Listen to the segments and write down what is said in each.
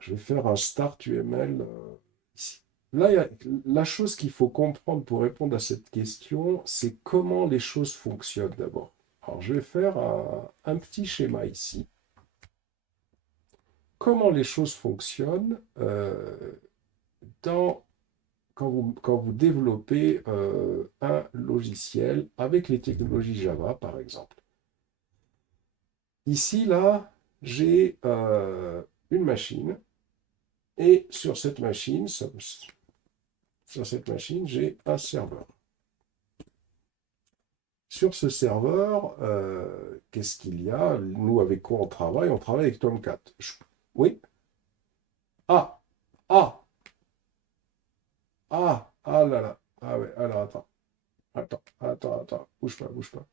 je vais faire un start UML ici. Là, la chose qu'il faut comprendre pour répondre à cette question, c'est comment les choses fonctionnent d'abord. Alors, je vais faire un petit schéma ici. Comment les choses fonctionnent dans, quand vous développez un logiciel avec les technologies Java, par exemple. Ici, là, j'ai une machine, et sur cette machine, j'ai un serveur. Sur ce serveur, qu'est-ce qu'il y a? Nous, avec quoi on travaille? On travaille avec Tomcat. Oui? Ah! Ah! Ah! Ah là là! Ah ouais, alors attends. Attends. Bouge pas, bouge pas,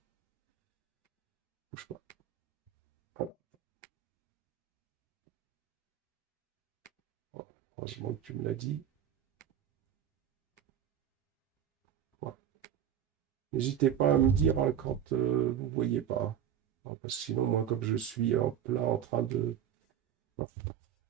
bouge pas. Voilà. Heureusement que tu me l'as dit. Voilà. N'hésitez pas à me dire hein, quand vous ne voyez pas. Parce que sinon, moi, comme je suis en plein en train de... Voilà.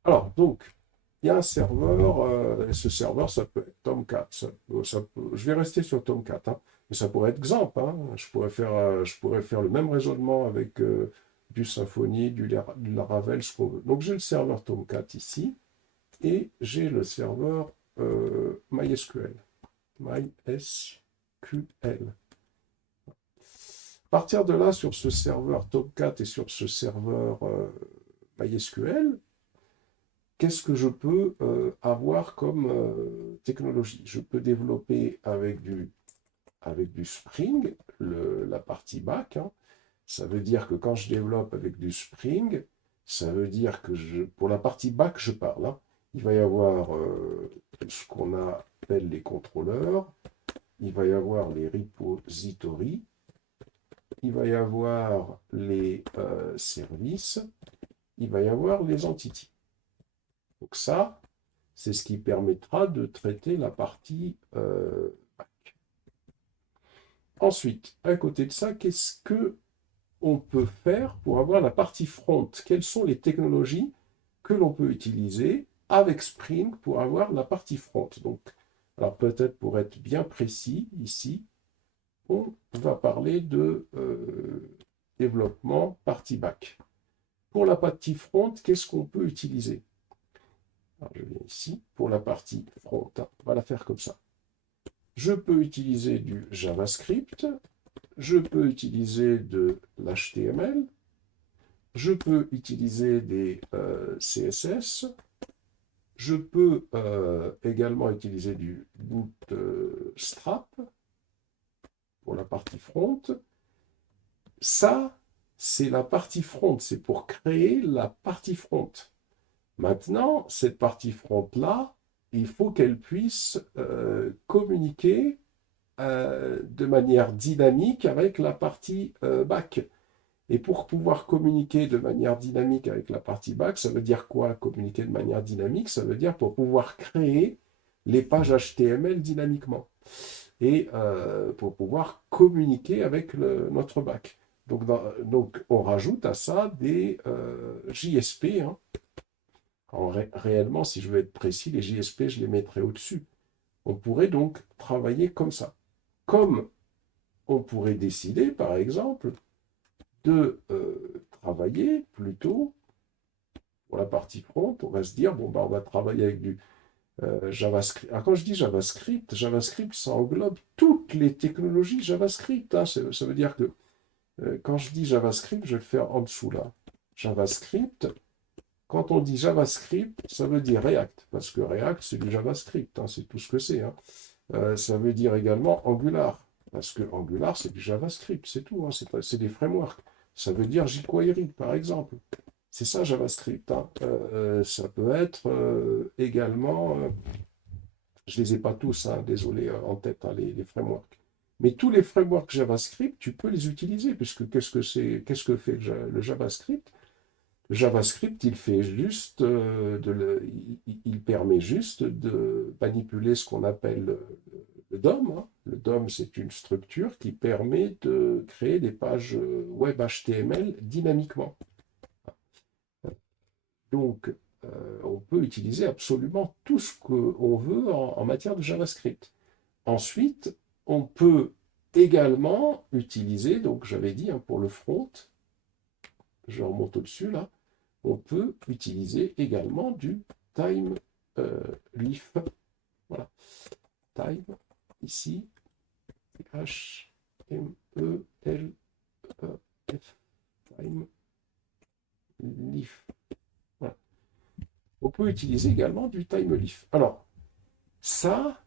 Alors, donc, il y a un serveur, et ce serveur, ça peut être Tomcat. Je vais rester sur Tomcat, hein, mais ça pourrait être XAMPP. Hein. Je pourrais faire le même raisonnement avec du Symfony, du Laravel, ce qu'on veut. Donc, j'ai le serveur Tomcat ici, et j'ai le serveur MySQL. MySQL. À partir de là, sur ce serveur Tomcat et sur ce serveur MySQL, qu'est-ce que je peux avoir comme technologie? Je peux développer avec du Spring, la partie back. Hein. Ça veut dire que quand je développe avec du Spring, ça veut dire que pour la partie back, je parle. Hein, il va y avoir ce qu'on appelle les contrôleurs, il va y avoir les repositories, il va y avoir les services, il va y avoir les entités. Donc ça, c'est ce qui permettra de traiter la partie back. Ensuite, à côté de ça, qu'est-ce que on peut faire pour avoir la partie front? Quelles sont les technologies que l'on peut utiliser avec Spring pour avoir la partie front? Donc, alors peut-être pour être bien précis ici, on va parler de développement partie back. Pour la partie front, qu'est-ce qu'on peut utiliser? Alors, je viens ici, pour la partie front, hein, on va la faire comme ça. Je peux utiliser du JavaScript, je peux utiliser de l'HTML, je peux utiliser des CSS, je peux également utiliser du Bootstrap pour la partie front. Ça, c'est la partie front, c'est pour créer la partie front. Maintenant, cette partie front-là, il faut qu'elle puisse communiquer de manière dynamique avec la partie back. Et pour pouvoir communiquer de manière dynamique avec la partie back, ça veut dire quoi communiquer de manière dynamique? Ça veut dire pour pouvoir créer les pages HTML dynamiquement et pour pouvoir communiquer avec notre back. Donc, on rajoute à ça des JSP. Hein. Réellement, si je veux être précis, les JSP, je les mettrai au-dessus. On pourrait donc travailler comme ça. Comme on pourrait décider, par exemple, de travailler plutôt pour la partie front, on va se dire, bon, bah, on va travailler avec du JavaScript. Alors, quand je dis JavaScript, JavaScript, ça englobe toutes les technologies JavaScript. Hein. Ça veut dire que quand je dis JavaScript, je vais le faire en dessous là. JavaScript, quand on dit JavaScript, ça veut dire React, parce que React, c'est du JavaScript, hein, c'est tout ce que c'est. Hein. Ça veut dire également Angular, parce que Angular, c'est du JavaScript, c'est tout, hein, c'est des frameworks. Ça veut dire jQuery, par exemple. C'est ça, JavaScript. Hein. Ça peut être également, je ne les ai pas tous, hein, désolé, en tête, hein, les frameworks. Mais tous les frameworks JavaScript, tu peux les utiliser, puisque qu'est-ce que fait le JavaScript? Le JavaScript, il fait juste il permet juste de manipuler ce qu'on appelle le DOM. Hein. Le DOM, c'est une structure qui permet de créer des pages web HTML dynamiquement. Donc, on peut utiliser absolument tout ce qu'on veut en matière de JavaScript. Ensuite, on peut également utiliser, donc j'avais dit pour le front, je remonte au-dessus là, on peut utiliser également du time leaf. Voilà. Time, ici, H-M-E-L-E-F, time leaf. Voilà. On peut utiliser également du time leaf. Alors, ça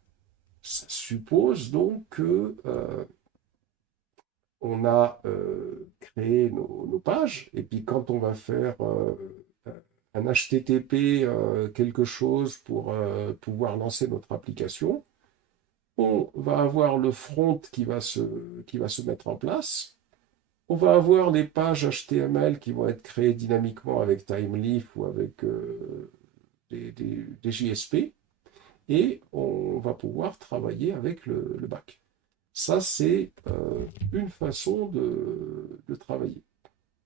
suppose donc que on a créé nos pages, et puis quand on va faire un HTTP quelque chose pour pouvoir lancer notre application, on va avoir le front qui va se mettre en place, on va avoir les pages HTML qui vont être créées dynamiquement avec TimeLeaf ou avec des JSP, et on va pouvoir travailler avec le back. Ça, c'est une façon de travailler.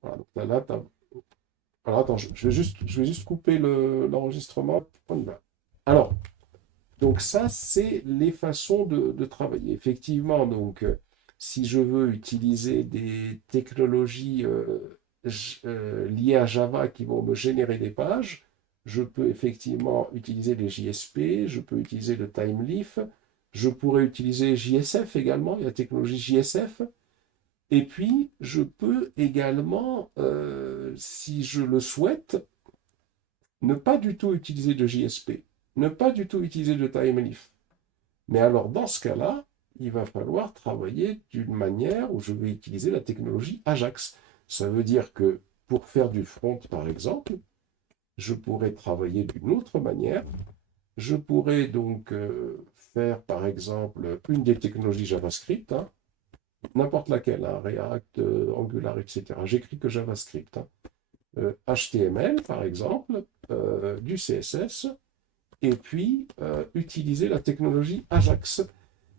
Voilà, donc là, alors, attends, je vais juste couper l'enregistrement. On y va. Alors, donc ça, c'est les façons de travailler. Effectivement, donc, si je veux utiliser des technologies liées à Java qui vont me générer des pages, je peux effectivement utiliser les JSP, je peux utiliser le TimeLeaf, je pourrais utiliser JSF également, il y a la technologie JSF, et puis je peux également, si je le souhaite, ne pas du tout utiliser de JSP, ne pas du tout utiliser de TimeLeaf. Mais alors, dans ce cas-là, il va falloir travailler d'une manière où je vais utiliser la technologie Ajax. Ça veut dire que pour faire du front, par exemple, je pourrais travailler d'une autre manière. Je pourrais donc faire, par exemple, une des technologies JavaScript, hein, n'importe laquelle, hein, React, Angular, etc. J'écris que JavaScript. HTML, par exemple, du CSS, et puis utiliser la technologie Ajax.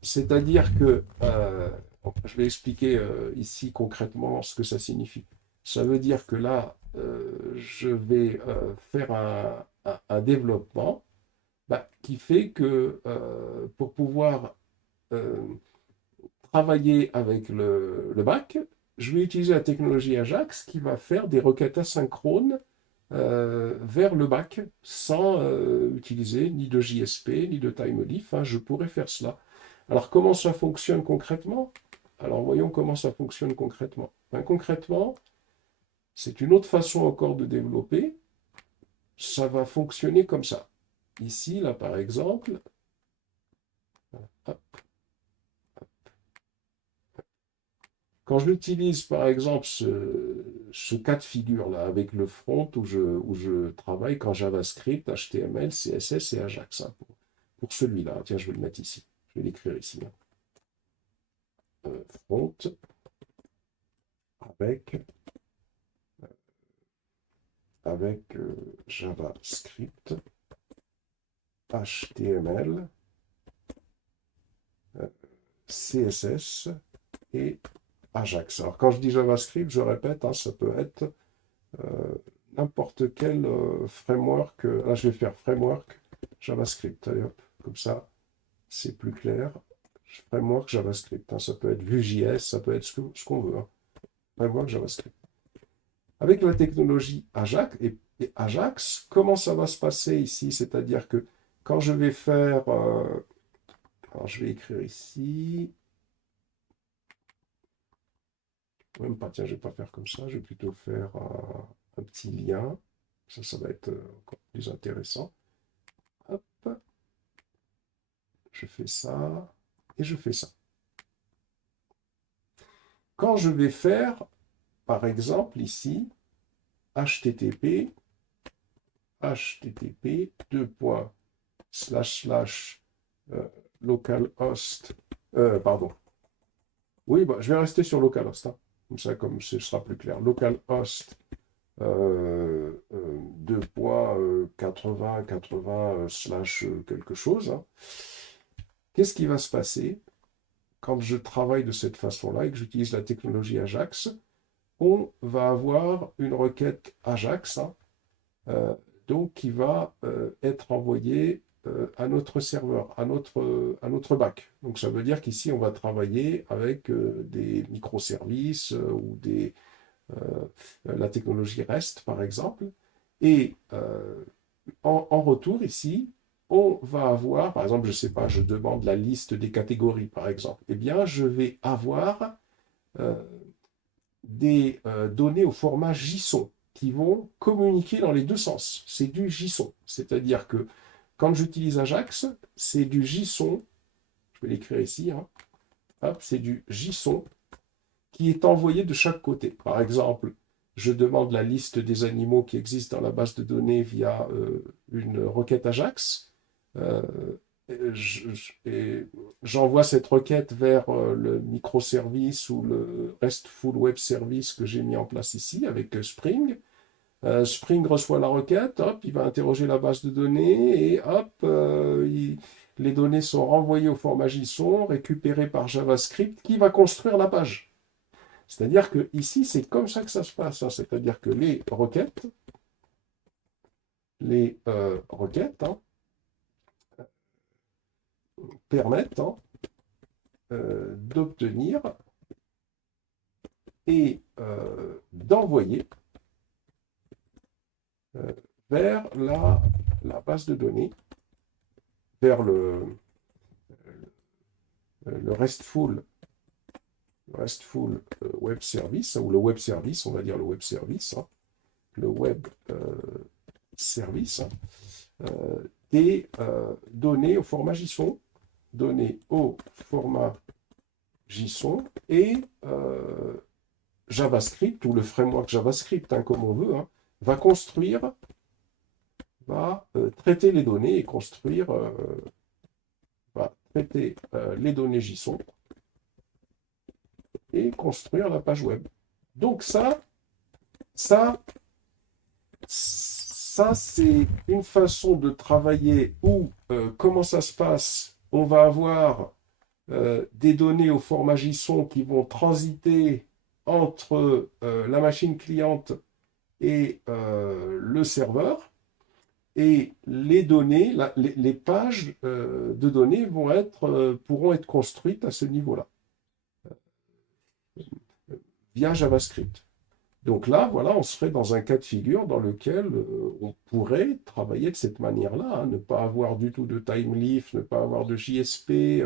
C'est-à-dire que, je vais expliquer ici concrètement ce que ça signifie. Ça veut dire que là, je vais faire un développement qui fait que pour pouvoir travailler avec le back, je vais utiliser la technologie Ajax qui va faire des requêtes asynchrones vers le back sans utiliser ni de JSP ni de TimeLeaf. Hein, je pourrais faire cela. Alors, comment ça fonctionne concrètement? Alors, voyons comment ça fonctionne concrètement. Concrètement, c'est une autre façon encore de développer. Ça va fonctionner comme ça. Ici, là, par exemple, hop, quand j'utilise, par exemple, ce cas de figure-là, avec le front où je travaille qu'en JavaScript, HTML, CSS et Ajax, hein, pour celui-là. Tiens, je vais le mettre ici. Je vais l'écrire ici. Hein. Front avec JavaScript, HTML, CSS et Ajax. Alors, quand je dis JavaScript, je répète, hein, ça peut être n'importe quel framework. Là, je vais faire framework JavaScript. Allez, hop, comme ça, c'est plus clair. Framework JavaScript. Hein, ça peut être Vue.js, ça peut être ce qu'on veut. Hein. Framework JavaScript. Avec la technologie Ajax, et Ajax, comment ça va se passer ici? C'est-à-dire que quand je vais faire... alors, je vais écrire ici... Même pas, tiens, je ne vais pas faire comme ça, je vais plutôt faire un petit lien. Ça va être encore plus intéressant. Hop, je fais ça, et je fais ça. Quand je vais faire, par exemple, ici, HTTP, localhost, pardon. Oui, bah, je vais rester sur localhost, hein. Comme ça, comme ce sera plus clair. Localhost 2.80 quelque chose. Hein. Qu'est-ce qui va se passer quand je travaille de cette façon-là et que j'utilise la technologie Ajax? On va avoir une requête Ajax, hein, donc qui va être envoyé à notre serveur, à notre bac. Donc ça veut dire qu'ici, on va travailler avec des microservices ou la technologie REST, par exemple. Et en retour, ici, on va avoir, par exemple, je ne sais pas, je demande la liste des catégories, par exemple. Eh bien, je vais avoir euh, des données au format JSON qui vont communiquer dans les deux sens. C'est du JSON. C'est-à-dire que quand j'utilise Ajax, c'est du JSON. Je vais l'écrire ici. Hein. Hop, c'est du JSON qui est envoyé de chaque côté. Par exemple, je demande la liste des animaux qui existent dans la base de données via une requête Ajax. Euh, J'envoie cette requête vers le microservice ou le RESTful Web Service que j'ai mis en place ici avec Spring. Spring reçoit la requête, hop, il va interroger la base de données et hop, les données sont renvoyées au format JSON, récupérées par JavaScript qui va construire la page. C'est-à-dire que ici, c'est comme ça que ça se passe. Hein. C'est-à-dire que les requêtes hein, permettent hein, d'obtenir et d'envoyer vers la base de données, vers le RESTful Web Service, ou le Web Service, on va dire le Web Service, hein, le Web Service, des données au format JSON, données au format JSON et JavaScript, ou le framework JavaScript, hein, comme on veut, hein, va construire, va traiter les données et construire, va traiter les données JSON et construire la page web. Donc ça c'est une façon de travailler où, comment ça se passe, on va avoir des données au format JSON qui vont transiter entre la machine cliente et le serveur, et les données, les pages de données pourront être construites à ce niveau-là, via JavaScript. Donc là, voilà, on serait dans un cas de figure dans lequel on pourrait travailler de cette manière-là, hein, ne pas avoir du tout de TimeLeaf, ne pas avoir de JSP,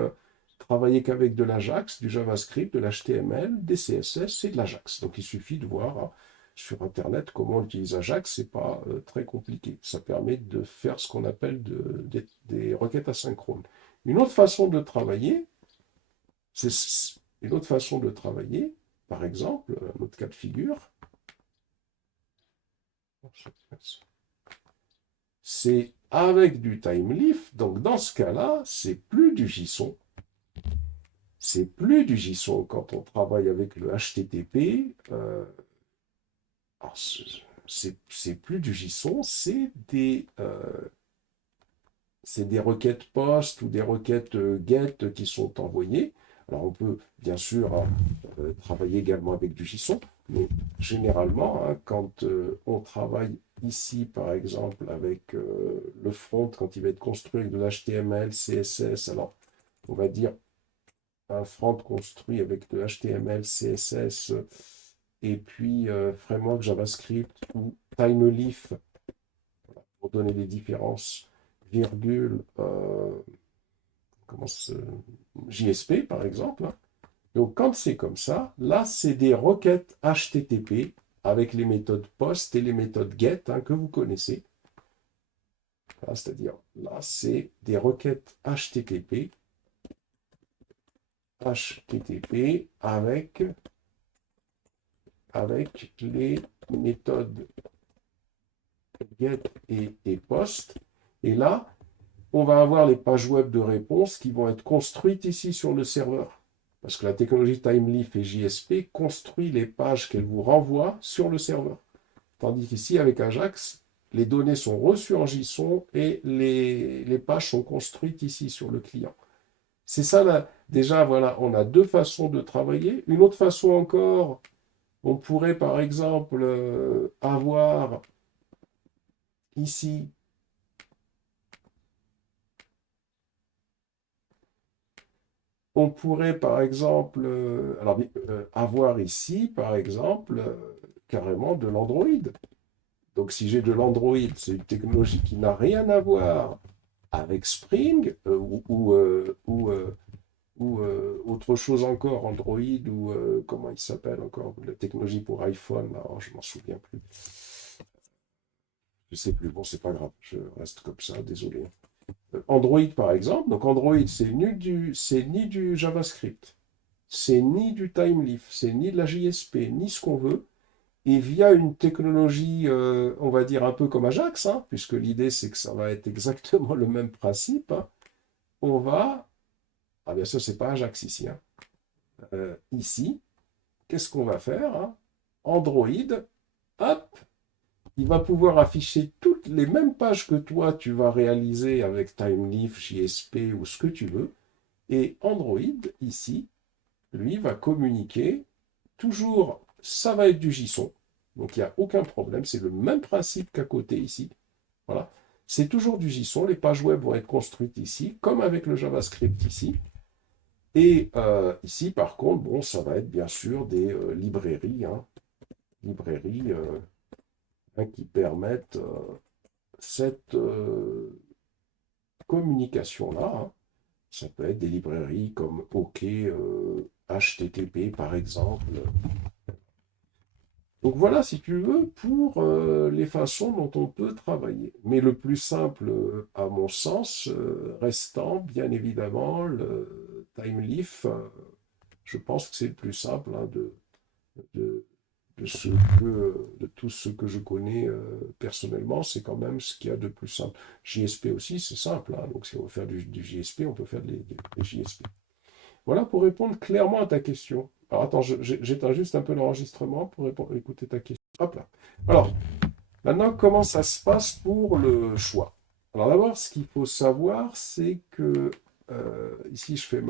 travailler qu'avec de l'Ajax, du JavaScript, de l'HTML, des CSS et de l'Ajax. Donc il suffit de voir hein, sur Internet comment on utilise Ajax, c'est pas très compliqué. Ça permet de faire ce qu'on appelle des requêtes asynchrones. Une autre façon de travailler, par exemple, un autre cas de figure, c'est avec du TimeLeaf. Donc dans ce cas-là, c'est plus du JSON. C'est plus du JSON quand on travaille avec le HTTP. C'est plus du JSON, c'est des requêtes POST ou des requêtes GET qui sont envoyées. Alors on peut bien sûr hein, travailler également avec du JSON, mais généralement, hein, quand on travaille ici, par exemple, avec le front, quand il va être construit avec de l'HTML, CSS, alors on va dire un front construit avec de HTML, CSS, et puis framework JavaScript ou TimeLeaf, pour donner des différences, virgule, JSP par exemple. Hein. Donc quand c'est comme ça, là c'est des requêtes HTTP avec les méthodes POST et les méthodes GET hein, que vous connaissez. C'est-à-dire là c'est des requêtes HTTP avec les méthodes GET et POST. Et là, on va avoir les pages web de réponse qui vont être construites ici sur le serveur. Parce que la technologie TimeLeaf et JSP construit les pages qu'elle vous renvoie sur le serveur. Tandis qu'ici, avec Ajax, les données sont reçues en JSON et les pages sont construites ici sur le client. C'est ça, là. Déjà, voilà, on a deux façons de travailler. Une autre façon encore, on pourrait par exemple avoir ici, on pourrait par exemple avoir ici, par exemple, carrément de l'Android. Donc si j'ai de l'Android, c'est une technologie qui n'a rien à voir avec Spring ou autre chose encore, Android ou comment il s'appelle encore, la technologie pour iPhone, là, je m'en souviens plus. Je sais plus, bon, c'est pas grave, je reste comme ça, désolé. Android, par exemple, donc Android, c'est ni du JavaScript, c'est ni du Timeleaf, c'est ni de la JSP, ni ce qu'on veut. Et via une technologie, on va dire un peu comme Ajax, hein, puisque l'idée c'est que ça va être exactement le même principe, hein, on va, ah bien sûr c'est pas Ajax ici, hein, ici, qu'est-ce qu'on va faire, hein? Android, hop, il va pouvoir afficher toutes les mêmes pages que toi tu vas réaliser avec Timeleaf, JSP ou ce que tu veux. Et Android, ici, lui, va communiquer. Toujours, ça va être du JSON. Donc, il n'y a aucun problème. C'est le même principe qu'à côté ici. Voilà. C'est toujours du JSON. Les pages web vont être construites ici, comme avec le JavaScript ici. Et ici, par contre, bon, ça va être bien sûr des librairies. Hein, librairies qui permettent cette communication-là. Hein. Ça peut être des librairies comme OK, HTTP par exemple. Donc voilà, si tu veux, pour les façons dont on peut travailler. Mais le plus simple, à mon sens, restant bien évidemment le Timeleaf, je pense que c'est le plus simple hein, de, de tout ce que je connais personnellement, c'est quand même ce qu'il y a de plus simple. JSP aussi, c'est simple. Hein, donc si on veut faire du JSP, on peut faire des JSP. Voilà pour répondre clairement à ta question. Alors attends, j'éteins juste un peu l'enregistrement pour écouter ta question. Hop là. Alors, maintenant, comment ça se passe pour le choix? Alors d'abord, ce qu'il faut savoir, c'est que ici, je fais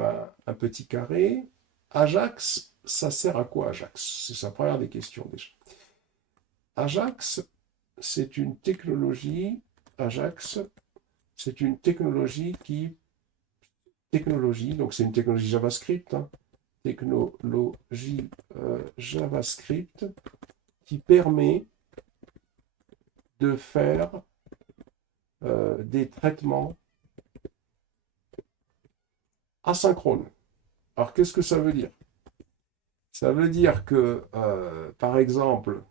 un petit carré. Ajax, ça sert à quoi Ajax? C'est sa première des questions déjà. Ajax, c'est une technologie. Ajax, c'est une technologie donc c'est une technologie JavaScript, hein, technologie JavaScript qui permet de faire des traitements asynchrones. Alors, qu'est-ce que ça veut dire? Ça veut dire que, par exemple,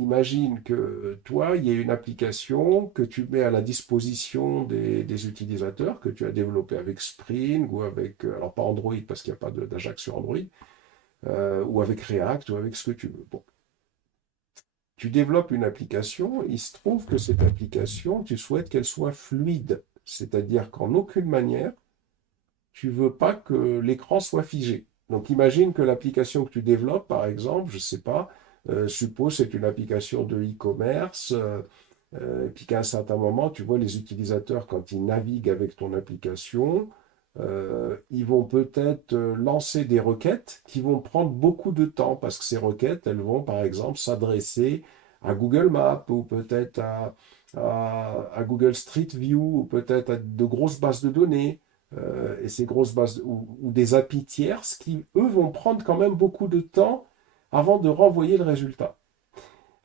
imagine que toi, il y a une application que tu mets à la disposition des utilisateurs, que tu as développée avec Spring ou avec, alors pas Android parce qu'il n'y a pas d'Ajax sur Android, ou avec React ou avec ce que tu veux. Bon. Tu développes une application, il se trouve que cette application, tu souhaites qu'elle soit fluide, c'est-à-dire qu'en aucune manière, tu ne veux pas que l'écran soit figé. Donc imagine que l'application que tu développes, par exemple, je ne sais pas, suppose c'est une application de e-commerce, et puis qu'à un certain moment, tu vois les utilisateurs, quand ils naviguent avec ton application, ils vont peut-être lancer des requêtes qui vont prendre beaucoup de temps, parce que ces requêtes, elles vont par exemple s'adresser à Google Maps, ou peut-être à Google Street View, ou peut-être à de grosses bases de données. Et ces grosses bases, ou des API tierces qui, eux, vont prendre quand même beaucoup de temps avant de renvoyer le résultat.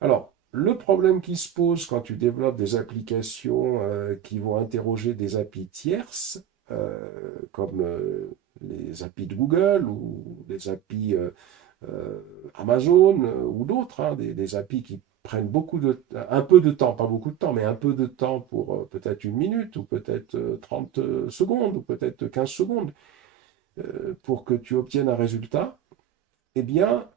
Alors, le problème qui se pose quand tu développes des applications qui vont interroger des API tierces, comme les API de Google ou les API Amazon ou d'autres, hein, des API qui prennent un peu de temps, pas beaucoup de temps, mais un peu de temps pour peut-être une minute ou peut-être 30 secondes ou peut-être 15 secondes pour que tu obtiennes un résultat. Eh bien,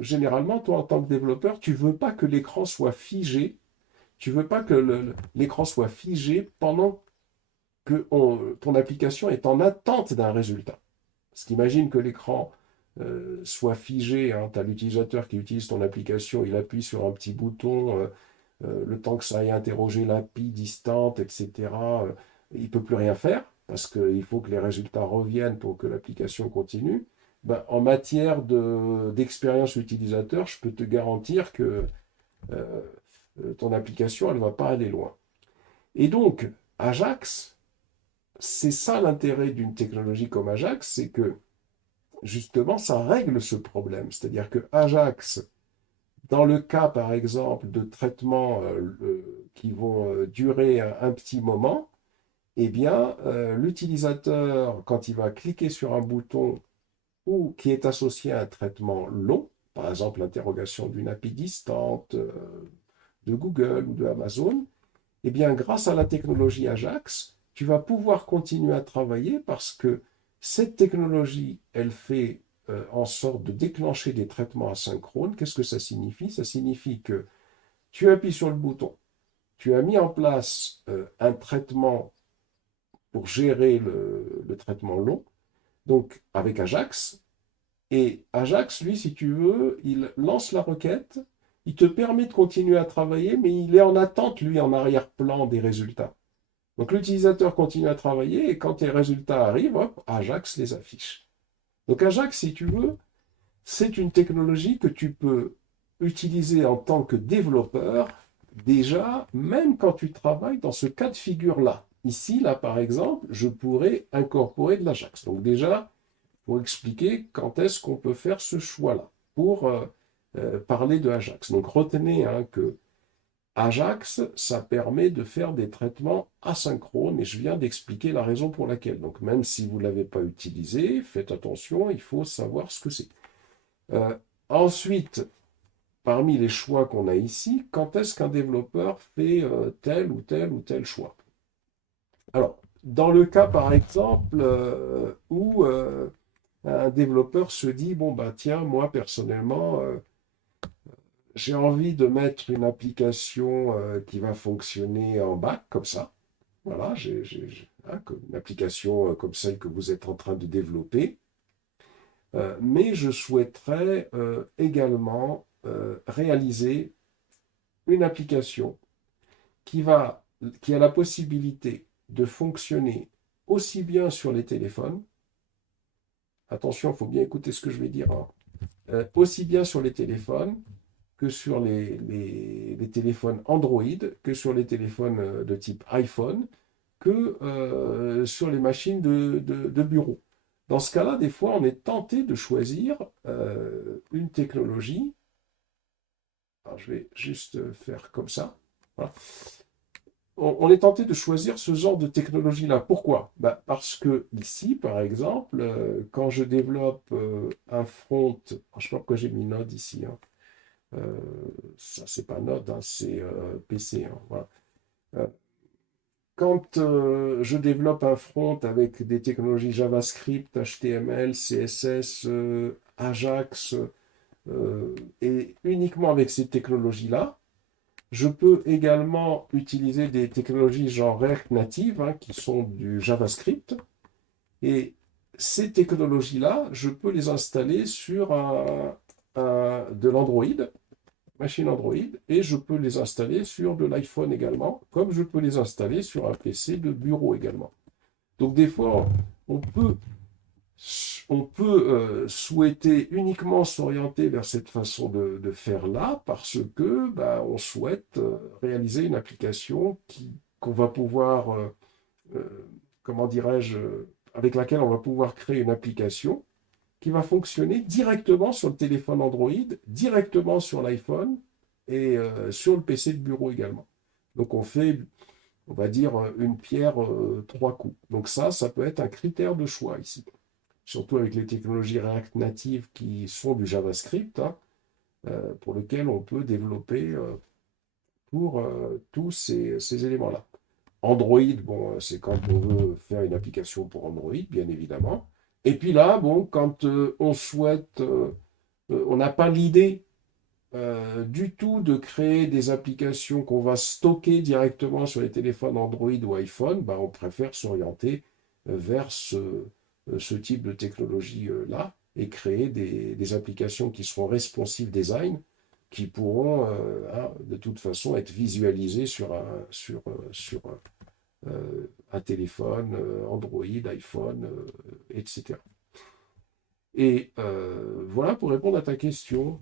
généralement, toi, en tant que développeur, tu ne veux pas que l'écran soit figé. Tu ne veux pas que l'écran soit figé pendant que ton application est en attente d'un résultat. Parce qu'imagine que l'écran soit figé, hein, tu as l'utilisateur qui utilise ton application, il appuie sur un petit bouton, le temps que ça aille interroger l'API distante, etc., il ne peut plus rien faire, parce qu'il faut que les résultats reviennent pour que l'application continue. Ben, en matière d'expérience utilisateur, je peux te garantir que ton application, elle ne va pas aller loin. Et donc, Ajax, c'est ça l'intérêt d'une technologie comme Ajax, c'est que justement, ça règle ce problème. C'est-à-dire que Ajax, dans le cas, par exemple, de traitements qui vont durer un petit moment, eh bien, l'utilisateur, quand il va cliquer sur un bouton ou qui est associé à un traitement long, par exemple l'interrogation d'une API distante de Google ou de Amazon, eh bien, grâce à la technologie Ajax, tu vas pouvoir continuer à travailler parce que cette technologie, elle fait en sorte de déclencher des traitements asynchrones. Qu'est-ce que ça signifie? Ça signifie que tu appuies sur le bouton, tu as mis en place un traitement pour gérer le traitement long, donc avec Ajax. Et Ajax, lui, si tu veux, il lance la requête, il te permet de continuer à travailler, mais il est en attente, lui, en arrière-plan des résultats. Donc l'utilisateur continue à travailler et quand les résultats arrivent, hop, Ajax les affiche. Donc Ajax, si tu veux, c'est une technologie que tu peux utiliser en tant que développeur déjà, même quand tu travailles dans ce cas de figure-là. Ici, là, par exemple, je pourrais incorporer de l'Ajax. Donc déjà, pour expliquer quand est-ce qu'on peut faire ce choix-là, pour parler de Ajax. Donc retenez hein, que Ajax, ça permet de faire des traitements asynchrones et je viens d'expliquer la raison pour laquelle. Donc même si vous ne l'avez pas utilisé, faites attention, il faut savoir ce que c'est. Ensuite, parmi les choix qu'on a ici, quand est-ce qu'un développeur fait tel ou tel ou tel choix? Alors, dans le cas par exemple où un développeur se dit, bon bah tiens, moi personnellement, j'ai envie de mettre une application qui va fonctionner en back, comme ça. Voilà, une application comme celle que vous êtes en train de développer. Mais je souhaiterais également réaliser une application qui a la possibilité de fonctionner aussi bien sur les téléphones, attention, il faut bien écouter ce que je vais dire, hein, aussi bien sur les téléphones que sur les téléphones Android, que sur les téléphones de type iPhone, que sur les machines de bureau. Dans ce cas-là, des fois, on est tenté de choisir une technologie. Alors, je vais juste faire comme ça. Voilà. On est tenté de choisir ce genre de technologie-là. Pourquoi? Parce que ici, par exemple, quand je développe un front, je ne sais pas pourquoi j'ai mis Node ici, hein. Ça, c'est pas Node, hein, c'est PC. Hein, voilà. Quand je développe un front avec des technologies JavaScript, HTML, CSS, Ajax, et uniquement avec ces technologies-là, je peux également utiliser des technologies genre React Native, hein, qui sont du JavaScript. Et ces technologies-là, je peux les installer sur de l'Android, machine Android, et je peux les installer sur de l'iPhone également, comme je peux les installer sur un PC de bureau également. Donc des fois, on peut souhaiter uniquement s'orienter vers cette façon de faire là parce que on souhaite réaliser une application qu'on va pouvoir, comment dirais-je, avec laquelle on va pouvoir créer une application qui va fonctionner directement sur le téléphone Android, directement sur l'iPhone et sur le PC de bureau également. Donc on fait, on va dire, une pierre trois coups. Donc ça peut être un critère de choix ici. Surtout avec les technologies React Native qui sont du JavaScript, hein, pour lequel on peut développer pour tous ces éléments-là. Android, bon, c'est quand on veut faire une application pour Android, bien évidemment. Et puis là, bon, quand on souhaite, on n'a pas l'idée du tout de créer des applications qu'on va stocker directement sur les téléphones Android ou iPhone, on préfère s'orienter vers ce type de technologie-là et créer des applications qui seront responsive design, qui pourront de toute façon être visualisées sur un téléphone Android, iPhone, etc. Et voilà pour répondre à ta question.